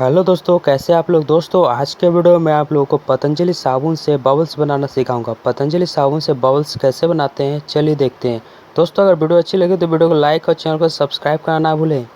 हेलो दोस्तों, कैसे आप लोग। दोस्तों आज के वीडियो में आप लोगों को पतंजलि साबुन से बबल्स बनाना सिखाऊंगा। पतंजलि साबुन से बबल्स कैसे बनाते हैं चलिए देखते हैं। दोस्तों अगर वीडियो अच्छी लगे तो वीडियो को लाइक और चैनल को सब्सक्राइब करना ना भूलें।